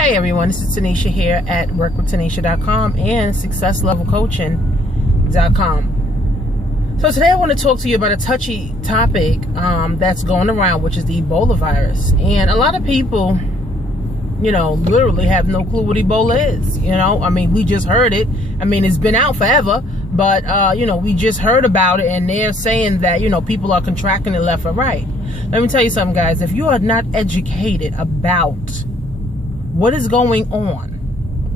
Hey everyone, this is Tanisha here at workwithtanisha.com and successlevelcoaching.com. So today I want to talk to you about a touchy topic that's going around, which is the Ebola virus. And a lot of people, literally have no clue what Ebola is. We just heard it. It's been out forever, but, we just heard about it, and they're saying that, people are contracting it left or right. Let me tell you something, guys. If you are not educated about what is going on,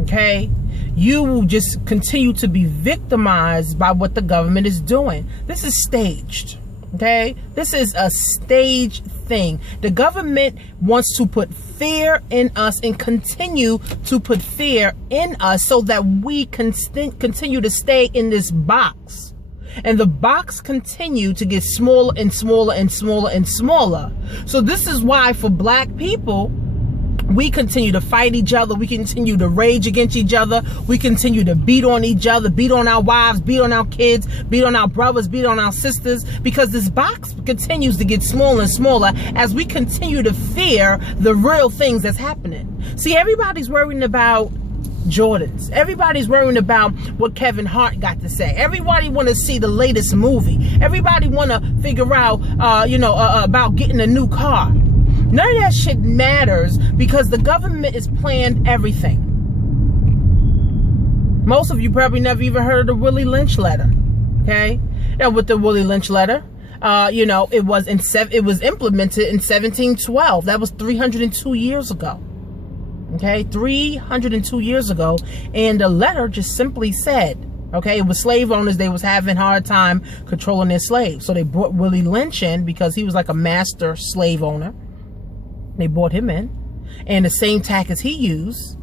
okay, you will just continue to be victimized by what the government is doing. This is staged, okay? This is a staged thing. The government wants to put fear in us and continue to put fear in us so that we continue to stay in this box. And the box continue to get smaller and smaller and smaller and smaller. So this is why for black people, we continue to fight each other. We continue to rage against each other. We continue to beat on each other, beat on our wives, beat on our kids, beat on our brothers, beat on our sisters, because this box continues to get smaller and smaller as we continue to fear the real things that's happening. See, everybody's worrying about Jordans. Everybody's worrying about what Kevin Hart got to say. Everybody want to see the latest movie. Everybody want to figure out, about getting a new car. None of that shit matters because the government is planned everything. Most of you probably never even heard of the Willie Lynch letter. Okay? Now with the Willie Lynch letter, it was implemented in 1712. That was 302 years ago. Okay, 302 years ago, and the letter just simply said, okay, it was slave owners, they was having a hard time controlling their slaves, so they brought Willie Lynch in because he was like a master slave owner. They brought him in, and the same tactics he used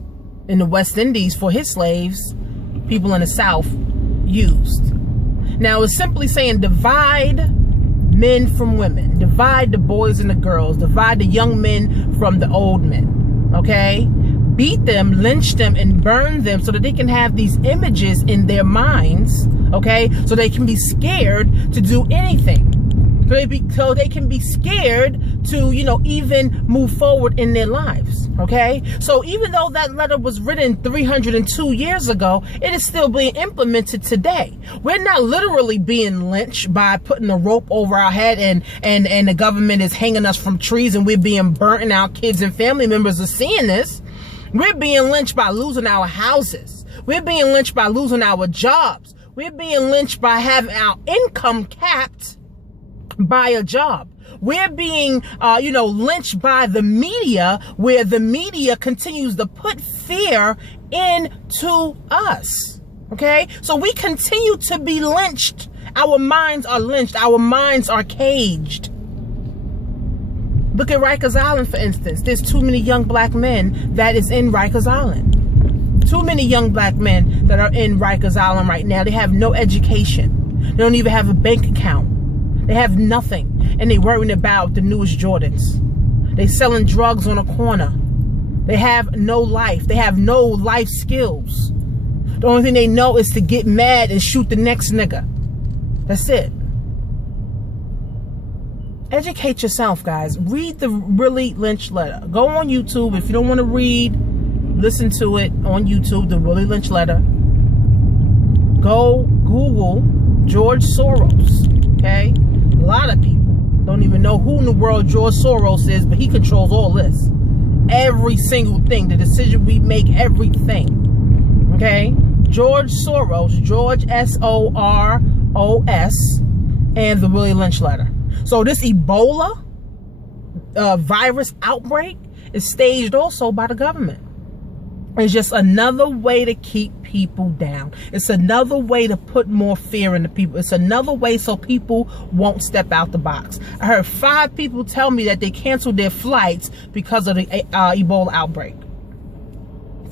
in the West Indies for his slaves, people in the South used. Now it's simply saying divide men from women, divide the boys and the girls, divide the young men from the old men. Okay, beat them, lynch them, and burn them so that they can have these images in their minds, okay, so they can be scared to do anything. So they can be scared to, even move forward in their lives, okay? So even though that letter was written 302 years ago, it is still being implemented today. We're not literally being lynched by putting a rope over our head and the government is hanging us from trees and we're being burnt and our kids and family members are seeing this. We're being lynched by losing our houses. We're being lynched by losing our jobs. We're being lynched by having our income capped by a job. We're being, lynched by the media, where the media continues to put fear into us. Okay? So we continue to be lynched. Our minds are lynched. Our minds are caged. Look at Rikers Island, for instance. There's too many young black men that is in Rikers Island. Too many young black men that are in Rikers Island right now. They have no education. They don't even have a bank account. They have nothing, and they worrying about the newest Jordans. They selling drugs on a corner. They have no life. They have no life skills. The only thing they know is to get mad and shoot the next nigga. That's it. Educate yourself, guys. Read the Willie Lynch letter. Go on YouTube. If you don't want to read, listen to it on YouTube, the Willie Lynch letter. Go Google George Soros, okay? A lot of people don't even know who in the world George Soros is, but he controls all this. Every single thing, the decision we make, everything. Okay? George Soros, George S-O-R-O-S, and the Willie Lynch letter. So this Ebola virus outbreak is staged also by the government. It's just another way to keep people down. It's another way to put more fear into people. It's another way so people won't step out the box. I heard 5 people tell me that they canceled their flights because of the Ebola outbreak.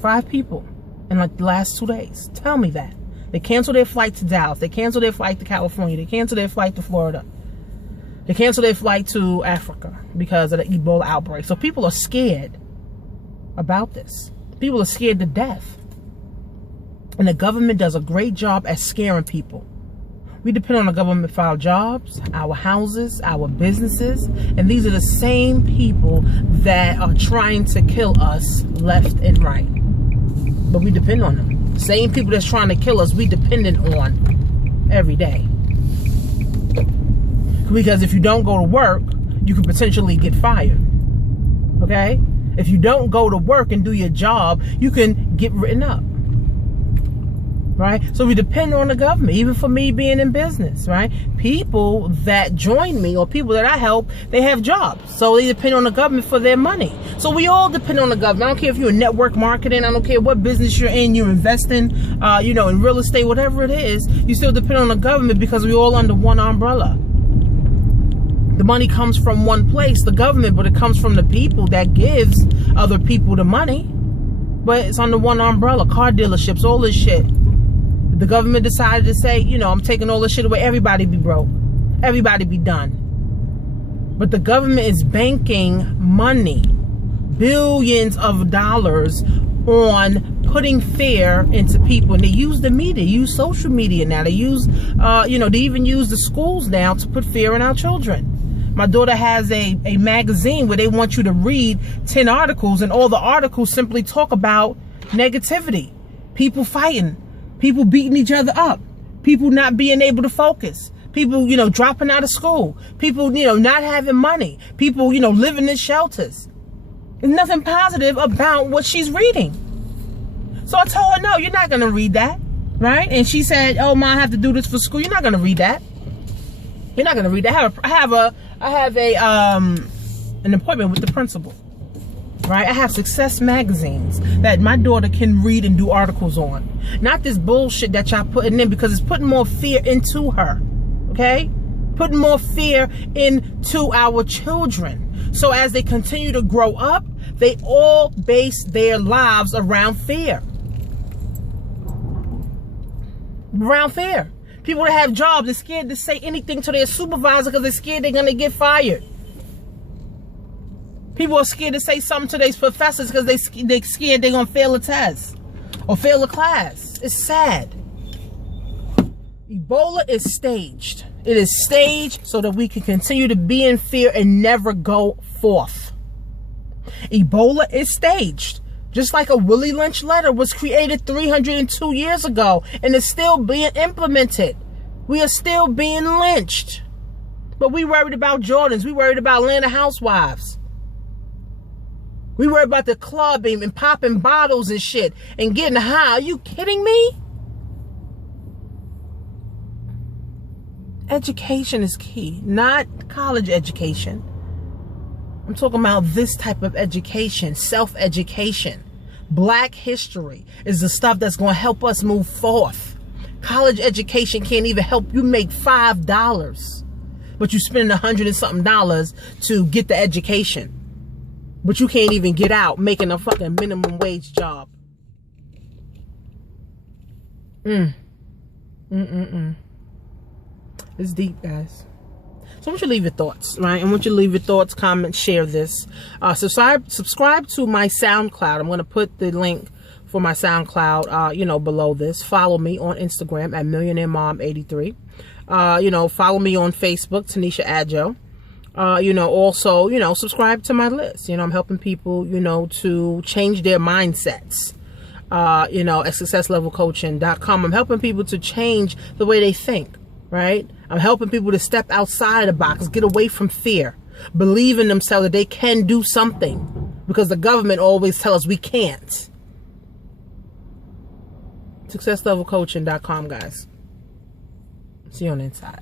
5 people in like the last 2 days. Tell me that. They canceled their flight to Dallas. They canceled their flight to California. They canceled their flight to Florida. They canceled their flight to Africa because of the Ebola outbreak. So people are scared about this. People are scared to death. And the government does a great job at scaring people. We depend on the government for our jobs, our houses, our businesses, and these are the same people that are trying to kill us left and right. But we depend on them. Same people that's trying to kill us, we dependent on every day. Because if you don't go to work, you could potentially get fired. Okay? If you don't go to work and do your job, you can get written up. Right? So we depend on the government, even for me being in business, right? People that join me or people that I help, they have jobs. So they depend on the government for their money. So we all depend on the government. I don't care if you're in network marketing. I don't care what business you're in. You're investing, in real estate, whatever it is. You still depend on the government because we're all under one umbrella. The money comes from one place, the government, but it comes from the people that gives other people the money. But it's under one umbrella. Car dealerships, all this shit. The government decided to say, I'm taking all this shit away. Everybody be broke. Everybody be done. But the government is banking money, billions of dollars, on putting fear into people. And they use the media, use social media now. They use, they even use the schools now to put fear in our children. My daughter has a magazine where they want you to read 10 articles, and all the articles simply talk about negativity. People fighting. People beating each other up. People not being able to focus. People, dropping out of school. People, not having money. People, living in shelters. There's nothing positive about what she's reading. So I told her, no, you're not going to read that. Right? And she said, oh, Ma, I have to do this for school. You're not going to read that. You're not going to read that. I have an appointment with the principal. Right? I have success magazines that my daughter can read and do articles on. Not this bullshit that y'all putting in, because it's putting more fear into her. Okay? Putting more fear into our children. So as they continue to grow up, they all base their lives around fear. Around fear. People that have jobs, they're scared to say anything to their supervisor because they're scared they're going to get fired. People are scared to say something to their professors because they're scared they're going to fail a test or fail a class. It's sad. Ebola is staged. It is staged so that we can continue to be in fear and never go forth. Ebola is staged. Just like a Willie Lynch letter was created 302 years ago and is still being implemented. We are still being lynched. But we worried about Jordans. We worried about Atlanta housewives. We worried about the clubbing and popping bottles and shit and getting high. Are you kidding me? Education is key, not college education. I'm talking about this type of education, self-education. Black history is the stuff that's going to help us move forth. College education can't even help you make $5, but you spend $100 and something to get the education. But you can't even get out making a fucking minimum wage job. It's deep, guys. So I want you to leave your thoughts, right? I want you to leave your thoughts, comment, share this. Subscribe to my SoundCloud. I'm going to put the link for my SoundCloud, below this. Follow me on Instagram at MillionaireMom83. Follow me on Facebook, Tanisha Adjo. Also, subscribe to my list. I'm helping people, to change their mindsets. At successlevelcoaching.com. I'm helping people to change the way they think, right? I'm helping people to step outside the box, get away from fear, believe in themselves that they can do something, because the government always tells us we can't. successlevelcoaching.com, guys. See you on the inside.